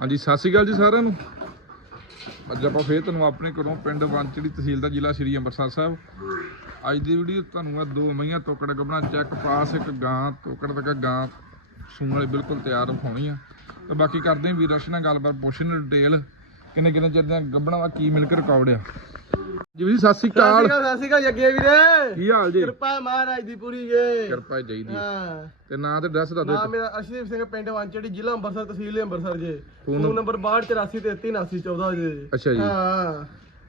ਹਾਂਜੀ, ਸਤਿ ਸ਼੍ਰੀ ਅਕਾਲ ਜੀ ਸਾਰਿਆਂ ਨੂੰ। ਅੱਜ ਆਪਾਂ ਫੇਰ ਤੁਹਾਨੂੰ ਆਪਣੇ ਘਰੋਂ ਪਿੰਡ ਵਾਂਚੜੀ ਤਹਿਸੀਲ ਦਾ ਜ਼ਿਲ੍ਹਾ ਸ਼੍ਰੀ ਅੰਮ੍ਰਿਤਸਰ ਸਾਹਿਬ। ਅੱਜ ਦੀ ਵੀਡੀਓ ਤੁਹਾਨੂੰ ਆ ਦੋ ਮਈਆਂ ਤੋਕੜ ਗੱਬਣਾ, ਚੈੱਕ, ਪਾਸ, ਇੱਕ ਗਾਂ, ਤੋਕੜ ਤੱਕ ਗਾਂ, ਸੂਣ ਵਾਲੀ ਬਿਲਕੁਲ ਤਿਆਰ ਹੋਣੀ ਆ। ਤੇ ਬਾਕੀ ਕਰਦੇ ਹਾਂ ਵੀਰਾਂ ਨਾਲ ਗੱਲਬਾਤ ਪੁੱਛਣ ਡਿਟੇਲ ਕਿੰਨੇ ਕਿੰਨੇ ਚਿਰ ਦੀਆਂ ਗੱਬਣਾ ਦਾ ਕੀ ਮਿਲ ਕੇ ਰਿਕਾਰਡ ਆ। ਜੀ ਵੀਰ ਸਤਿ ਸ਼੍ਰੀ ਅਕਾਲ। ਸਤਿ ਸ਼੍ਰੀ ਅਕਾਲ ਜੱਗੇ ਵੀਰੇ। ਕੀ ਹਾਲ ਜੀ? ਕਿਰਪਾ ਮਹਾਰਾਜ ਦੀ ਪੂਰੀ ਜੇ। ਕਿਰਪਾ ਚਾਹੀਦੀ ਹੈ। ਹਾਂ। ਤੇ ਨਾਂ ਤੇ ਐਡਰੈਸ ਦੱਸ ਦਿਓ ਨਾਮ ਮੇਰਾ ਅਰਸ਼ਦੀਪ ਸਿੰਘ ਪਿੰਡ ਵਾਂਚੜੀ ਜ਼ਿਲ੍ਹਾ ਅੰਮ੍ਰਿਤਸਰ ਤਹਿਸੀਲ ਅੰਮ੍ਰਿਤਸਰ ਜੇ। ਫੋਨ ਨੰਬਰ 6283338914 ਜੇ। ਅੱਛਾ ਜੀ। ਹਾਂ।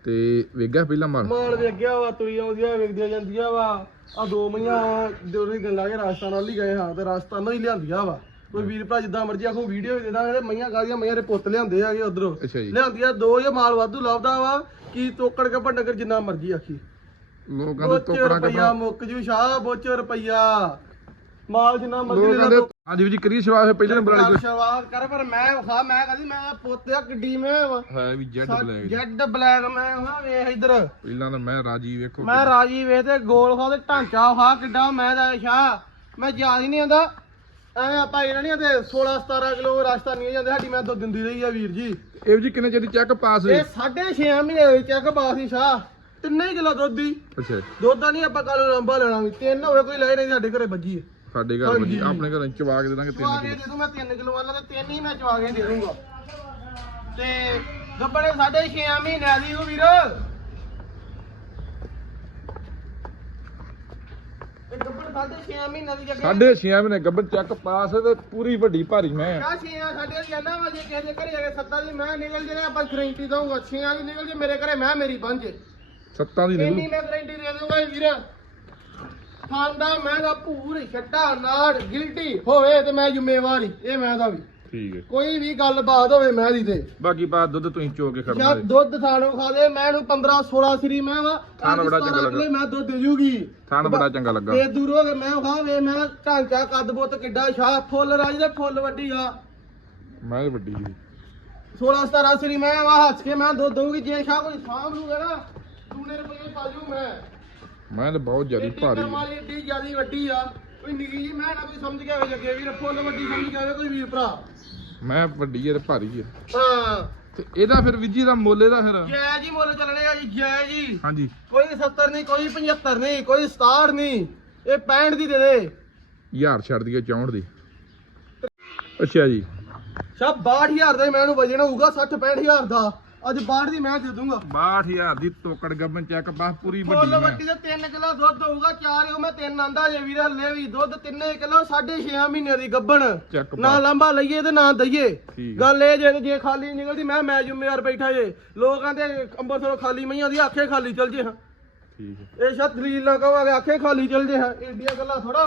ਤੇ ਵੇਗਾ ਪਹਿਲਾਂ ਮਾਲ? ਮਾਲ ਵੇਗਿਆ ਵਾ ਤੁਰੀਆਂ ਆਉਂਦੀਆਂ ਵੇਖਦੀਆਂ ਜਾਂਦੀਆਂ ਵਾ। ਆ ਦੋ ਮਈਆਂ ਦੋਰੀ ਗੱਲਾਂ ਕੇ ਰਾਜਸਥਾਨ ਵੱਲ ਹੀ ਗਏ ਹਾਂ ਤੇ ਰਾਜਸਥਾਨੋਂ ਹੀ ਲਿਆਂਦੀਆਂ ਵਾ। ਕੋਈ ਵੀਰ ਭਰਾ ਜਿੱਦਾਂ ਮਰਜ਼ੀ ਆਖੋ ਵੀਡੀਓ ਵੀ ਦੇ ਦਾਂਗੇ ਮਈਆਂ ਕਾਦੀਆਂ ਮਈਆਂ ਦੇ ਪੁੱਤ ਲਿਆਂਦੇ ਆਗੇ ਉਧਰੋਂ। ਜੀ। ਲਿਆਂਦੀਆਂ ਦੋ ਜੇ ਮਾਲ ਵਾਧੂ ਲੱਭਦਾ ਵਾ। ਕੀ ਤੋਕੜ ਕੇ ਨਗਰ ਜਿੰਨਾ ਮਰਜ਼ੀ ਆਖੀ। ਲੋਕਾਂ ਦੇ ਬੋਚ ਤੋਕੜਾ ਰੁਪਈਆ ਮੁੱਕ ਜੂ ਸ਼ਾਹ ਬੋਚ ਰੁਪਈਆ। ਮਾਲ ਜਿੰਨਾ ਮਰਜ਼ੀ ਲੈ ਲੋਕਾਂ ਦੇ ਲਓ। ਹਾਂਜੀ ਵੀਰ ਜੀ ਕਰੀ ਸ਼ਵਾਸ ਪਹਿਲੇ ਨੰਬਰ ਵਾਲੀ ਕੋਈ। ਕਰ ਪਰ ਮੈਂ ਖਾ ਮੈਂ ਕਹਦੀ ਮੈਂ ਪੋਤਿਆ ਕਿੱਡੀ ਮੈਂ। ਹੈ ਵੀ ਜੈਡ ਬਲੈਕ। ਜੈਡ ਬਲੈਕ ਮੈਂ ਹਾਂ ਵੇਖ ਇਧਰ। ਪਹਿਲਾਂ ਤਾਂ ਮੈਂ ਰਾਜੀ ਵੇਖੋ ਮੈਂ ਰਾਜੀ ਵੇ ਤੇ ਗੋਲ ਖਾ ਤੇ ਢਾਂਚਾ ਖਾ ਕਿੱਡਾ ਮੈਂ ਦਾ ਸ਼ਾਹ। ਮੈਂ ਯਾਦ ਹੀ ਨਹੀਂ ਆਉਂਦਾ। ਐਵੇਂ ਆਪਾਂ ਇਹਨਾਂ ਨਹੀਂ ਤੇ 16 17 ਕਿਲੋ ਨਹੀਂ ਜਾਂਦੇ ਸਾਡੀ ਮੈਂ ਦੁੱਧ ਦਿੰਦੀ ਰਹੀ ਆ ਵੀਰ ਜੀ। ਇਹ ਵੀ ਜੀ ਕਿੰਨੇ ਦੀ ਚੈੱਕ ਪਾਸ ਇਹ 6.5 ਮਹੀਨੇ ਹੋਏ ਚੈੱਕ ਬਾਸੀ ਸ਼ਾਹ। ਤਿੰਨੇ ਕਿਲੋ ਦੁੱਧ ਦੀ। ਅੱਛਾ। ਦੁੱਧ ਦਾ ਨਹੀਂ ਆਪਾਂ ਕੱਲ ਲੰਬਾ ਲੈਣਾ ਵੀ ਤਿੰਨ ਹੋਵੇ ਕੋਈ ਲੈ ਨਹੀਂ ਸਾਡੇ ਘਰੇ ਹੈ ਸਾਡੇ ਘਰ ਬੱਜੀ ਆਪਣੇ ਘਰਾਂ ਚਵਾ ਕੇ ਦੇ ਦਾਂਗੇ ਤਿੰਨ ਕੇ ਦੇ ਦੂੰ ਮੈਂ 3 ਕਿਲੋ ਵਾਲਾ ਤੇ ਤਿੰਨ ਹੀ ਮੈਂ ਚਵਾ ਕੇ ਦੇ ਦੂੰਗਾ। ਤੇ ਗੱਬੜੇ 6.5 ਮਹੀਨਿਆਂ ਦੀ ਉਹ ਵੀਰ। ਇਹ ਗੱਬੜ 6.5 ਮਹੀਨਿਆਂ ਦੀ ਜਗ੍ਹਾ ਸਾਢੇ 6 ਮਹੀਨੇ ਗੱਬਰ ਚੈੱਕ ਪਾਸ ਤੇ ਪੂਰੀ ਵੱਡੀ ਭਾਰੀ ਮੈਂ। ਆ। ਕਾ ਛੇਆਂ ਸਾਡੇ ਕਿਸੇ ਦੇ ਘਰੇ ਆ ਕੇ ਸੱਤਾਂ ਦੀ ਮੈਂ ਨਿਕਲ ਜੇ ਆਪਾਂ ਗਰੰਟੀ ਦਊਂਗਾ ਛੇਆਂ ਦੀ ਨਿਕਲ ਜੇ ਮੇਰੇ ਘਰੇ ਮੈਂ ਮੇਰੀ ਬੰਝ ਸੱਤਾਂ ਦੀ ਇੰਨੀ ਨਿਕਲੂ। ਮੈਂ ਗਰੰਟੀ ਦੇ ਦੂੰਗਾ ਵੀਰ। ਖਾਂਦਾ ਮੈਂ ਦਾ ਭੂਰ ਛੱਟਾ ਨਾੜ ਗਿਲਟੀ ਹੋਵੇ ਤੇ ਮੈਂ ਜ਼ਿੰਮੇਵਾਰ ਇਹ ਮੈਂ ਦਾ ਵੀ। ਠੀਕ ਹੈ। ਕੋਈ ਵੀ ਗੱਲਬਾਤ ਹੋਵੇ ਮੈਂ ਦੀ ਤੇ। ਬਾਕੀ ਬਾਅਦ ਦੁੱਧ ਤੁਸੀਂ ਚੋ ਕੇ ਖੜਨਾ ਜੀ। ਦੁੱਧ ਥਾਣੋਂ ਖਾ ਦੇ ਮੈਂ ਨੂੰ 15 16 ਸਰੀ ਮੈਂ ਵਾ ਥਾਣ ਬੜਾ ਚੰਗਾ ਲੱਗਾ। ਮੈਂ ਦੁੱਧ ਦੇ ਜੂਗੀ। ਥਣ ਬੜਾ ਚੰਗਾ ਲੱਗਾ। ਤੇ ਦੂਰੋਂ ਕੇ ਮੈਂ ਖਾ ਵੇ ਮੈਂ ਢਾਂਚਾ ਕੱਦ ਬੁੱਤ ਕਿੱਡਾ ਸ਼ਾਹ ਫੁੱਲ ਰਾਜ ਦੇ ਫੁੱਲ ਵੱਡੀ ਆ। ਮੈਂ ਤੇ ਵੱਡੀ ਜੀ 16 17 ਸਰੀ ਮੈਂ ਵਾ ਹੱਸ ਕੇ ਮੈਂ ਦੁੱਧ ਦਊਂਗੀ ਜੇ ਸ਼ਾਹ ਕੋਈ ਸਾਂਭ ਲੂਗਾ ਨਾ ਦੂਨੇ ਰੁਪਏ ਪਾ ਜੂ ਮੈਂ। ਮੈਂ ਤੇ ਬਹੁਤ ਜ਼ਿਆਦਾ ਭਾਰੀ। ਕਰਮਾਲੀ ਏਡੀ ਜਿਆਦੀ ਵੱਡੀ ਆ। ਕੋਈ ਨਿੱਕੀ ਜੀ ਮੈਂ ਨਾ ਕੋਈ ਸਮਝ ਗਿਆ ਹੋਵੇ ਜੱਗੇ ਵੀਰ ਫੁੱਲ ਵੱਡੀ ਸਮਝ ਗਿਆ ਹੋਵੇ ਕੋਈ ਵੀਰ ਭਰਾ। ਮੈਂ ਵੱਡੀ ਹੈ ਤੇ ਭਾਰੀ ਹੈ ਹਾਂ। ਤੇ ਇਹਦਾ ਫਿਰ ਵਿਜੀ ਦਾ ਮੁੱਲ ਇਹਦਾ ਫਿਰ? ਜੈ ਜੀ ਮੁੱਲ ਚੱਲਣੇ ਆ ਜੀ ਜੈ ਜੀ। ਹਾਂਜੀ। ਕੋਈ 70 ਨਹੀਂ ਕੋਈ 75 ਨਹੀਂ ਕੋਈ 67 ਨਹੀਂ। ਇਹ 65 ਦੀ ਦੇ ਦੇ। ਹਜ਼ਾਰ ਛੱਡ ਦਈਏ 64 ਦੀ। ਅੱਛਾ ਜੀ। ਸ਼ਾ 62000 ਦਾ ਹੀ ਮੈਨੂੰ ਵਜਣਾ ਹੋਊਗਾ 60 65000 ਦਾ। ਅੱਜ 62 ਦੀ ਮੈਂ ਦੇ ਦੂੰਗਾ। 62000 ਦੀ ਤੋਕੜ ਗੱਬਨ ਚੈੱਕ ਪਾਸ ਪੂਰੀ ਵੱਡੀ ਫੁੱਲ ਮੈਂ। ਵੱਡੀ ਦੇ 3 ਕਿਲੋ ਦੁੱਧ ਹੋਊਗਾ 4 ਉਹ ਮੈਂ ਤਿੰਨ ਆਂਦਾ ਜੇ ਵੀਰ ਹੱਲੇ ਵੀ ਦੁੱਧ 3 ਕਿਲੋ 6.5 ਮਹੀਨੇ ਦੀ ਗੱਬਣ। ਚੈੱਕ ਨਾ ਲੰਬਾ ਲਈਏ ਤੇ ਨਾ ਦਈਏ। ਠੀਕ ਹੈ। ਗੱਲ ਇਹ ਜੇ ਜੇ ਖਾਲੀ ਨਿਕਲਦੀ ਮੈਂ ਮੈਂ ਜ਼ਿੰਮੇਵਾਰ ਬੈਠਾ ਜੇ। ਲੋਕਾਂ ਦੇ ਅੰਬਰਸਰੋਂ ਖਾਲੀ ਮਈਆਂ ਦੀ ਆਖੇ ਖਾਲੀ ਚਲ ਜੇ ਹਾਂ। ਠੀਕ ਹੈ ਇਹ ਸ਼ਤ ਦਲੀਲ ਨਾ ਕਵਾਂਗੇ ਆਖੇ ਖਾਲੀ ਚਲ ਜੇ ਹਾਂ। ਏਡੀਆਂ ਗੱਲਾਂ ਥੋੜਾ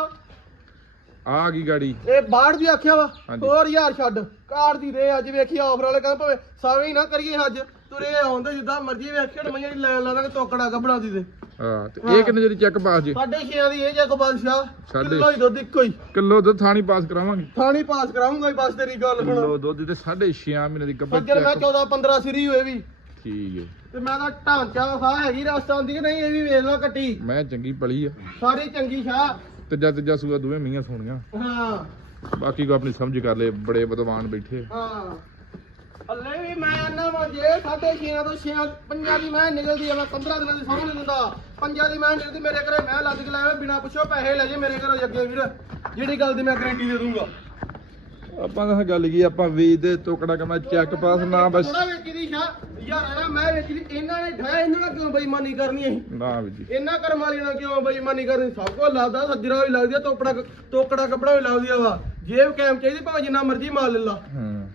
ਆ ਗਈ ਗਾੜੀ। ਇਹ ਬਾੜ ਦੀ ਆਖਿਆ ਵਾ ਹਾਂਜੀ। ਹੋਰ ਯਾਰ ਛੱਡ ਕਾਰ ਦੀ ਰੇ ਅੱਜ ਵੇਖੀ ਆਫਰ ਵਾਲੇ ਕਹਿੰਦੇ ਭਾਵੇਂ ਸਾਵੇਂ ਹੀ ਨਾ ਕਰੀਏ ਅੱਜ। ਤੁਰੇ ਆਉਂਦੇ ਜਿੱਦਾਂ ਮਰਜ਼ੀ ਵੇਖਣ ਮਈਆਂ ਦੀ ਲੈਣ ਲਾ ਦਾਂਗੇ ਤੋਕੜਾ ਕੱਪੜਾ ਦੀ ਤੇ। ਹਾਂ ਤੇ ਇਹ ਕਿੰਨੇ ਜਿਹੜੀ ਚੈੱਕ ਪਾਸ ਜੀ? ਸਾਢੇ ਛੇ ਦੀ ਇਹ ਜਗ ਬਾਦਸ਼ਾਹ ਸਾਢੇ- ਕਿਲੋ ਹੀ ਦੁੱਧ ਇੱਕੋ ਹੀ। ਕਿਲੋ ਦੁੱਧ ਥਾਣੀ ਪਾਸ ਕਰਾਵਾਂਗੇ। ਥਾਣੀ ਪਾਸ ਕਰਾਉਂਗਾ ਹੀ ਬਸ ਤੇਰੀ ਗੱਲ ਸੁਣ। ਕਿਲੋ ਦੁੱਧ ਤੇ 6.5 ਮਹੀਨੇ ਦੀ ਗੱਬਨ ਸੱਜਣ ਮੈਂ ਚੈੱਕ 14 15 ਸਿਰੀ ਹੋਏ ਵੀ। ਠੀਕ ਹੈ ਤੇ ਮੈਂ ਤਾਂ ਢਾਂਚਾ ਖਾ ਹੈਗੀ ਰਸਤਾ ਦੀ ਕਿ ਨਹੀਂ ਇਹ ਵੀ ਵੇਖ ਲਾ ਕੱਟੀ ਮੈਂ ਚੰਗੀ ਪਲੀ ਆ। ਸਾਰੀ ਚੰਗੀ ਸ਼ਾਹ ਤੀਜਾ ਤੀਜਾ ਸੂਆ ਦੋਵੇਂ ਮੀਆਂ ਸੋਣੀਆਂ ਹਾਂ। ਬਾਕੀ ਕੋ ਆਪਣੀ ਸਮਝ ਕਰ ਲੈ ਬੜੇ ਬਦਵਾਨ ਬੈਠੇ। ਹਾਂ। ਅੱਲੇ ਵੀ ਮੈਂ ਨਾ ਵਾ ਜੇ ਸਾਢੇ ਛੇਆਂ ਤੋਂ ਛੇਆਂ ਪੰਜਾਂ ਦੀ ਮੈਂ ਨਿਕਲਦੀ ਆ ਮੈਂ 15 ਦਿਨਾਂ ਦੀ ਸੌਂ ਦਿੰਦਾ। ਪੰਜਾਂ ਦੀ ਮੈਂ ਨਿਕਲਦੀ ਮੇਰੇ ਘਰੇ ਮੈਂ ਲੱਦ ਕੇ ਲਾਇਆ ਬਿਨਾ ਪੁੱਛੋ ਪੈਸੇ ਲੈ ਜੇ ਮੇਰੇ ਘਰੋਂ ਅੱਗੇ ਵੀਰ। ਜਿਹੜੀ ਗੱਲ ਦੀ ਮੈਂ ਗਾਰੰਟੀ ਦੇ ਦੂੰਗਾ ਆਪਾਂ ਤਾਂ ਗੱਲ ਕੀ ਆਪਾਂ ਵੇਚਦੇ ਤੋਕੜਾ ਕਮਾ ਚੈੱਕ ਪਾਸ ਨਾ ਬਸ। ਥੋੜਾ ਵੇਚੀ ਦੀ ਸ਼ਾ ਯਾਰ ਨਾ ਮੈਂ ਵੇਚੀ ਦੀ ਇਹਨਾਂ ਨੇ ਠਾਇਆ ਇਹਨਾਂ ਨਾਲ ਕਿਉਂ ਬੇਈਮਾਨੀ ਕਰਨੀ ਹੈ ਨਾ ਵੀ ਜੀ। ਇਹਨਾਂ ਕਰਮ ਵਾਲੀ ਨਾਲ ਕਿਉਂ ਬੇਈਮਾਨੀ ਕਰਨੀ? ਸਭ ਕੋ ਲੱਗਦਾ ਸੱਜਰਾ ਵੀ ਲੱਗਦੀ ਆ ਤੋਕੜਾ ਤੋਕੜਾ ਕੱਪੜਾ ਵੀ ਲੱਗਦੀ ਆ ਵਾ। ਜੇਬ ਕੈਮ ਚਾਹੀਦੀ ਭਾਵੇਂ ਜਿੰਨਾ ਮਰਜ਼ੀ ਮਾਲ ਲੈ ਲਾ। ਹੂੰ।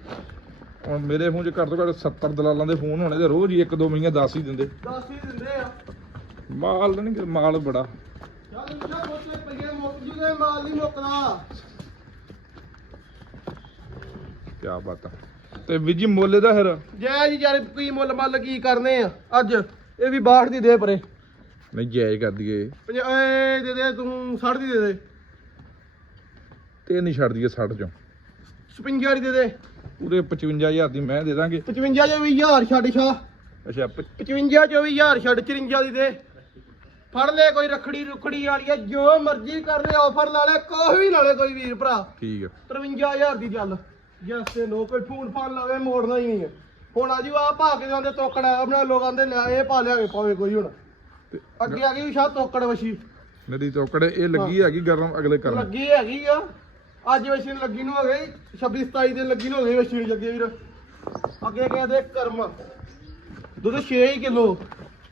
ਹੁਣ ਮੇਰੇ ਫੋਨ 'ਚ ਘੱਟ ਤੋਂ ਘੱਟ 70 ਦਲਾਲਾਂ ਦੇ ਫੋਨ ਹੋਣੇ ਤੇ ਰੋਜ਼ ਹੀ ਇੱਕ ਦੋ ਮਹੀਨੇ ਦੱਸ ਹੀ ਦਿੰਦੇ। ਦੱਸ ਹੀ ਦਿੰਦੇ ਆ। ਮਾਲ ਨਹੀਂ ਮਾਲ ਬੜਾ। ਚੱਲ ਇੰਨਾ ਮੋਟੇ ਪਈਏ ਮੁੱਕ ਜੂਗੇ ਮਾਲ ਨਹੀਂ ਮੁੱਕਦਾ। ਕੀ ਬਾਤ ਆ। ਤੇ ਵੀ ਜੀ ਮੁੱਲ ਦਾ ਫਿਰ? ਜੈ ਜੀ ਯਾਰ ਕੀ ਮੁੱਲ ਮੱਲ ਕੀ ਕਰਨੇ ਆ? ਅੱਜ ਇਹ ਵੀ 62 ਦੀ ਦੇ ਪਰੇ। ਨਹੀਂ ਜਾਇਜ਼ ਕਰ ਦਈਏ। ਪੰਜ- ਏ ਦੇ ਦੇ ਤੂੰ 60 ਦੀ ਦੇ ਦੇ। ਤੇ ਨਹੀਂ ਛੱਡ ਦਈਏ 60 ਚੋਂ। 56 ਦੀ ਦੇ ਦੇ। ਪੂਰੇ 55000 ਦੀ ਮੈਂ ਦੇ ਦਾਂਗੇ। 55 ਜੋ ਵੀ ਹਜ਼ਾਰ ਛੱਡ ਸ਼ਾ ਅੱਛਾ ਪ- 55 ਜੋ ਵੀ ਹਜ਼ਾਰ ਛੱਡ 54 ਦੀ ਦੇ। ਫੜ ਲੈ ਕੋਈ ਰਖੜੀ ਰੁਖੜੀ ਵਾਲੀ ਆ ਜੋ ਮਰਜ਼ੀ ਕਰ ਲੈ ਆਫਰ ਲਾ ਲੈ ਕੋਈ ਵੀ ਲਾ ਲੈ ਕੋਈ ਵੀਰ ਭਰਾ। ਠੀਕ ਆ। 53000 ਦੀ ਚੱਲ। ਯਸ ਤੇ ਨੋ ਕੋਈ ਫੋਨ ਫਾਨ ਲਾਵੇ ਮੋੜਨਾ ਹੀ ਨਹੀਂ ਹੈ। ਹੁਣ ਆਜੂ ਆ ਭਾ ਕੇ ਜਾਂਦੇ ਤੋਕੜ ਆਪਣਾ ਲੋਕਾਂ ਦੇ ਲਿਆ ਇਹ ਪਾ ਲਿਆ ਕੇ ਪਾਵੇ ਕੋਈ ਹੁਣ। ਅੱਗੇ ਆ ਗਈ ਸ਼ਾਹ ਤੋਕੜ ਵਸ਼ੀ। ਨਦੀ ਚੌਕੜੇ ਇਹ ਲੱਗੀ ਹੈਗੀ ਗਰਮ ਅਗਲੇ ਕਰਨ ਲੱਗੀ ਹੈਗੀ ਆ। ਅੱਜ ਵਸ਼ੀ ਨੂੰ ਲੱਗੀ ਨੂੰ ਹੋ ਗਈ 26 27 ਦਿਨ ਲੱਗੀ ਨੂੰ ਹੋ ਗਈ ਵਸ਼ੀ ਨੂੰ ਜੱਗੇ ਵੀਰ। ਅੱਗੇ ਕਹਿੰਦੇ ਕਰਮ। ਦੁੱਧ 6 ਕਿਲੋ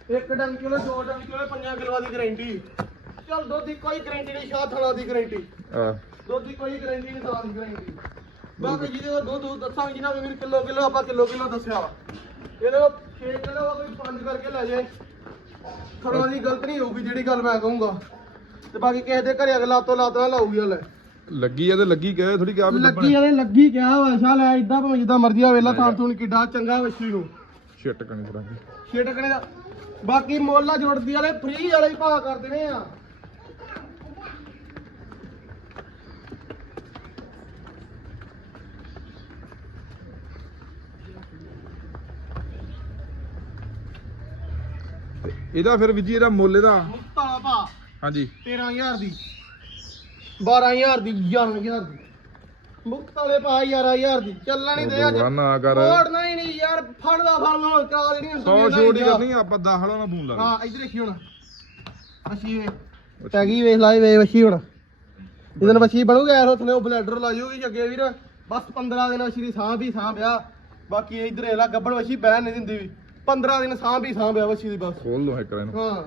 ਇੱਕ ਡੰਗ ਕਿਲੋ ਦੋ ਡੰਗ ਕਿਲੋ 5 ਕਿਲੋ ਦੀ ਗਾਰੰਟੀ। ਚਲ ਦੁੱਧ ਦੀ ਕੋਈ ਗਾਰੰਟੀ ਨਹੀਂ ਸ਼ਾਹ ਥਣਾ ਦੀ ਗਾਰੰਟੀ। ਆ ਦੁੱਧ ਦੀ ਕੋਈ ਗਾਰੰਟੀ ਨਹੀਂ ਤਾਂ ਦੀ ਗਾਰੰਟੀ। ਬਾਕੀ ਜਿਹਦੇ ਕੋਲ ਦੁੱਧ ਦੁੱਧ ਦੱਸਾਂਗੇ ਜਿਹਨਾਂ ਵੀ ਕਿਲੋ ਕਿਲੋ ਆਪਾਂ ਕਿਲੋ ਕਿਲੋ ਦੱਸਿਆ ਵਾ। ਇਹਦੇ ਕੋਲ 6 ਕਿਲੋ ਵਾ ਕੋਈ 5 ਕਰਕੇ ਲੈ ਜਾਏ। ਖੜੋ ਦੀ ਗਲਤ ਨਹੀਂ ਹੋਊਗੀ ਜਿਹੜੀ ਗੱਲ ਮੈਂ ਕਹੂੰਗਾ। ਤੇ ਬਾਕੀ ਕਿਸੇ ਦੇ ਘਰੇ ਅਗਲਾ ਤੋਂ ਲਾਤਾ ਲਾਊਗੀ ਹਲੇ। ਲੱਗੀ ਆ ਤੇ ਲੱਗੀ ਕਹੇ ਥੋੜੀ ਕਿਹਾ ਵੀ ਲੱਗੀ ਇਹਦੇ ਲੱਗੀ ਕਿਹਾ ਵਾ ਸ਼ਾਲ ਐ ਇਦਾਂ ਭਾਵੇਂ ਜਿੱਦਾਂ ਮਰਜ਼ੀ ਆ ਵੇਲਾ ਥਾਂ ਥੂਣ ਕਿੱਡਾ ਚੰਗਾ ਵਛੀ ਨੂੰ। ਛਿੱਟ ਕਣੀ ਕਰਾਂਗੇ। ਛੇ ਟਕਣੇ ਦਾ। ਬਾਕੀ ਮੋਲਾ ਜੋੜਦੀ ਵਾਲੇ ਫ੍ਰੀ ਵਾਲੇ ਹੀ ਭਾਅ ਕਰ ਦੇਣੇ ਆ। ਇਹਦਾ ਫਿਰ ਵਿਜੀ ਇਹਦਾ ਮੁੱਲ ਇਹਦਾ? ਭਾ। ਹਾਂਜੀ। 13000 ਦੀ। 12000 ਦੀ 11000 ਦੀ। ਮੁਕਤ ਵਾਲੇ ਭਾ 11000 ਦੀ। ਚੱਲਣਾ ਨਹੀਂ ਦੇ ਅੱਜ ਨਾ ਕਰ। ਮੋੜਨਾ ਹੀ ਨਹੀਂ ਯਾਰ। ਫੜਦਾ ਫੜਦਾ ਕਰਾ ਦੇਣੀ 100 ਛੋੜ ਹੀ ਕਰਨੀ ਆਪਾਂ 10 ਵਾਲਾ ਨਾ ਫੋਨ ਲਾ ਹਾਂ ਇੱਧਰ ਦੇਖੀ ਹੁਣ। ਅਸ਼ੀ ਵੇ। ਟੈਗੀ ਵੇਖ ਲਾਈ ਵੇ ਵਸ਼ੀ ਹੁਣ। ਜਦੋਂ ਵਸ਼ੀ ਬਣੂਗੀ ਐਰੋ ਥਲੇ ਉਹ ਬਲੈਡਰ ਲਾ ਜੂਗੀ ਅੱਗੇ ਵੀਰ। ਬਸ 15 ਦਿਨ ਵਸ਼ੀ ਦੀ ਸਾਂਭ ਹੀ ਸਾਂਭ ਆ ਬਾਕੀ ਇੱਧਰ ਇਹਲਾ ਗੱਬੜ ਵਸ਼ੀ ਬਹਿਣ ਨਹੀਂ ਦਿੰਦੀ ਵੀ। 15 ਦਿਨ ਸਾਂਭ ਹੀ ਸਾਂਭ ਆ ਵਸ਼ੀ ਦੀ ਬਸ। ਖੋਲ ਲੋ ਹੈ ਕਰਾਂ ਹਾਂ।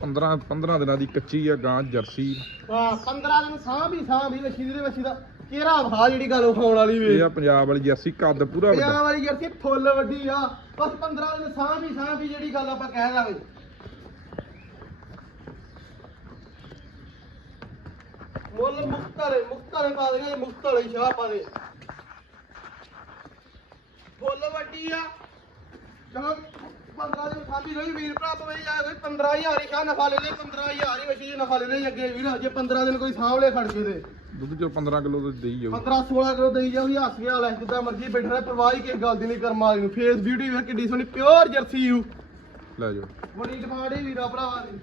15 15 ਦਿਨਾਂ ਦੀ ਕੱਚੀ ਆ ਗਾਂ ਜਰਸੀ। ਹਾਂ 15 ਦਿਨ ਸਾਂਭ ਹੀ ਸਾਂਭ ਹੀ ਵਸ਼ੀ ਦੀ ਵਸ਼ੀ ਦਾ ਕਿਹੜਾ ਵਹਾ ਜਿਹੜੀ ਗੱਲ ਵਿਖਾਉਣ ਵਾਲੀ ਵੇ। ਇਹ ਆ ਪੰਜਾਬ ਵਾਲੀ ਜਰਸੀ ਕੱਦ ਪੂਰਾ ਵੱਡਾ। ਵਾਲੀ ਜਰਸੀ ਫੁੱਲ ਵੱਡੀ ਆ। ਬਸ 15 ਦਿਨ ਸਾਂਭ ਹੀ ਸਾਂਭ ਹੀ ਜਿਹੜੀ ਗੱਲ ਆਪਾਂ ਕਹਿ ਦਾਂਗੇ। ਮੁੱਲ ਮੁਖਤਰੇ ਮੁਖਤਰੇ ਪਾ ਦੇਗਾ ਮੁਖਤਰੇ ਸ਼ਾਹ ਪਾ ਦੇ। ਫੁੱਲ ਵੱਡੀ ਆ। ਚਲੋ 15 ਦਿਨ ਸਾਂਭੀ ਰਹੀ ਵੀਰ ਭਰਾ ਪਵੇ ਜਾ ਕੋਈ 15000 ਹੀ ਸ਼ਾਹ ਨਫਾ ਲੈ ਲੈ 15000 ਹੀ ਵਸ਼ੀ ਨਫਾ ਲੈ ਲੈ ਅੱਗੇ ਵੀਰ ਜੇ 15 ਦਿਨ ਕੋਈ ਸਾਂਭ ਲੈ ਖੜ ਕੇ ਤੇ। ਦੁੱਧ ਚੋਂ 15 ਕਿਲੋ ਤੋਂ ਦੇਈ ਜਾਊ। 15 16 ਕਿਲੋ ਦੇਈ ਜਾਊਗੀ ਹੱਸ ਗਿਆ ਲੈ ਜਿੱਦਾਂ ਮਰਜ਼ੀ ਬੈਠਾ ਰਹੇ ਪਰਵਾਹ ਹੀ ਕਿਸੇ ਗੱਲ ਦੀ ਨਹੀਂ ਕਰਮ ਵਾਲੀ ਨੂੰ। ਫੇਸ ਬਿਊਟੀ ਵੇਖ ਕਿੱਡੀ ਸੋਹਣੀ ਪਿਓਰ ਜਰਸੀ ਯੂ ਲੈ ਜਾਓ। ਬੜੀ ਡਿਮਾਂਡ ਹੈ ਵੀਰਾ ਭਰਾਵਾਂ ਦੀ।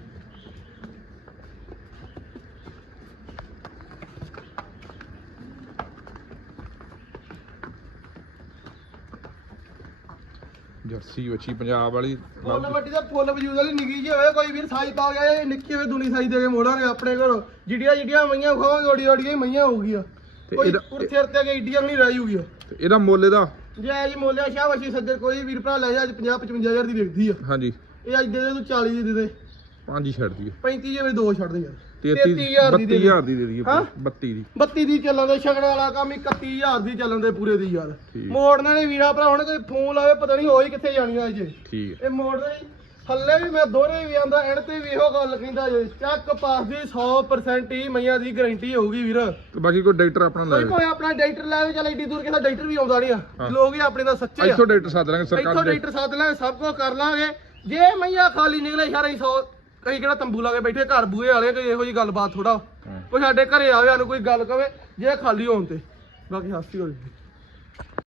ਜਰਸੀ ਵੱਛੀ ਪੰਜਾਬ ਵਾਲੀ। ਫੁੱਲ ਵੱਡੀ ਦਾ ਫੁੱਲ ਵਜੂਦ ਵਾਲੀ ਨਿੱਕੀ ਜਿਹੀ ਹੋਵੇ ਕੋਈ ਵੀਰ ਸਾਈ ਪਾ ਗਿਆ ਇਹ ਨਿੱਕੀ ਹੋਵੇ ਦੁਨੀ ਸਾਈ ਦੇ ਕੇ ਮੋੜਾਂਗੇ ਆਪਣੇ ਘਰੋਂ। ਜਿਹੜੀਆਂ ਜਿਹੜੀਆਂ ਮਈਆਂ ਖਾਵਾਂਗੇ ਓੜੀ ਓੜੀਆਂ ਹੀ ਮਈਆਂ ਹੋਊਗੀਆਂ। ਤੇ ਇਹਦਾ- ਉਰਥੇ ਤੇ ਕੇ ਈਡੀਆਂ ਨਹੀਂ ਰਹਿ ਜੂਗੀ ਤੇ ਇਹਦਾ ਮੁੱਲ ਇਹਦਾ? ਜੇ ਜੀ ਮੋਲਿਆ ਸ਼ਾਹ ਵਸੀ ਸੱਜਰ ਕੋਈ ਵੀਰ ਭਰਾ ਲੈ ਜਾ ਅੱਜ 50 55000 ਦੀ ਵਿਕਦੀ ਆ। ਹਾਂਜੀ। ਇਹ ਅੱਜ ਦੇ ਦੇ ਤੂੰ 40 ਦੀ ਦੇ ਦੇ। ਪੰਜ ਹੀ ਛੱਡ ਦਈਏ। 35 ਜੇ ਵੀ ਦੋ ਛੱਡ ਦੇ ਯਾਰ। 33 33000 ਦੀ ਦੇ ਦੇ। 32000 ਦੀ ਦੇ ਦਈਏ ਹਾਂ? 32 ਦੀ। 32 ਦੀ ਚੱਲਣ ਦੇ ਛਗੜ ਵਾਲਾ ਕੰਮ 31000 ਦੀ ਚੱਲਣ ਦੇ ਪੂਰੇ ਦੀ ਯਾਰ। ਠੀਕ। ਮੋੜਨਾ ਨਹੀਂ ਵੀਰਾ ਭਰਾ ਹੁਣ ਕੋਈ ਫੋਨ ਲਾਵੇ ਪਤਾ ਨਹੀਂ ਹੋਈ ਕਿੱਥੇ ਜਾਣੀ ਆ ਜੇ। ਠੀਕ। ਹੈ ਇਹ ਮੋੜਨਾ ਨਹੀਂ। ਥੱਲੇ ਵੀ ਮੈਂ ਦੋਹਰੇ ਵੀ ਆਂਦਾ ਐਂਡ ਤੇ ਵੀ ਇਹੋ ਗੱਲ ਕਹਿੰਦਾ ਜੇ। ਚੱਕ ਪਾਸ ਦੀ 100% ਹੀ ਮਈਆਂ ਦੀ ਗਾਰੰਟੀ ਹੋਊਗੀ ਵੀਰ। ਤੇ ਬਾਕੀ ਕੋਈ ਡਾਕਟਰ ਆਪਣਾ ਲੈ ਕੋਈ ਜਾਓ ਭਾਵੇਂ ਆਪਣਾ ਡਾਕਟਰ ਲਾਵੇ ਚੱਲ ਏਡੀ ਦੂਰ ਕਿਸੇ ਡਾਕਟਰ ਵੀ ਆਉਂਦਾ ਨਹੀਂ ਆ। ਹਾਂ। ਲੋਕ ਵੀ ਆਪਣੇ ਦਾ ਸੱਚੇ ਆ। ਇੱਥੋਂ ਡਾਕਟਰ ਸੱਦ ਲਾਂਗੇ ਇੱਥੋਂ ਸਰਕਾਰੀ ਡਾਕਟਰ ਸਾਧ ਲਾਂਗੇ ਸਭ ਕੁਝ ਕਰ ਲਾਂਗੇ। ਜੇ ਮਈਆਂ ਖਾਲੀ ਨਿਕਲੇ ਹੀ 100 ਕਈ ਕਿਹੜਾ ਤੰਬੂ ਲਾ ਕੇ ਬੈਠੇ ਘਰ ਬੂਹੇ ਵਾਲੇ ਕੋਈ ਇਹੋ ਜੀ ਗੱਲਬਾਤ ਥੋੜਾ। ਕੋਈ ਸਾਡੇ ਘਰੇ ਆਵੇ ਸਾਨੂੰ ਕੋਈ ਗੱਲ ਕਵੇ ਜੇ ਖਾਲੀ ਹੋਣ ਤੇ। ਬਾਕੀ ਹਾਸੀ ਹੋ ਜੀ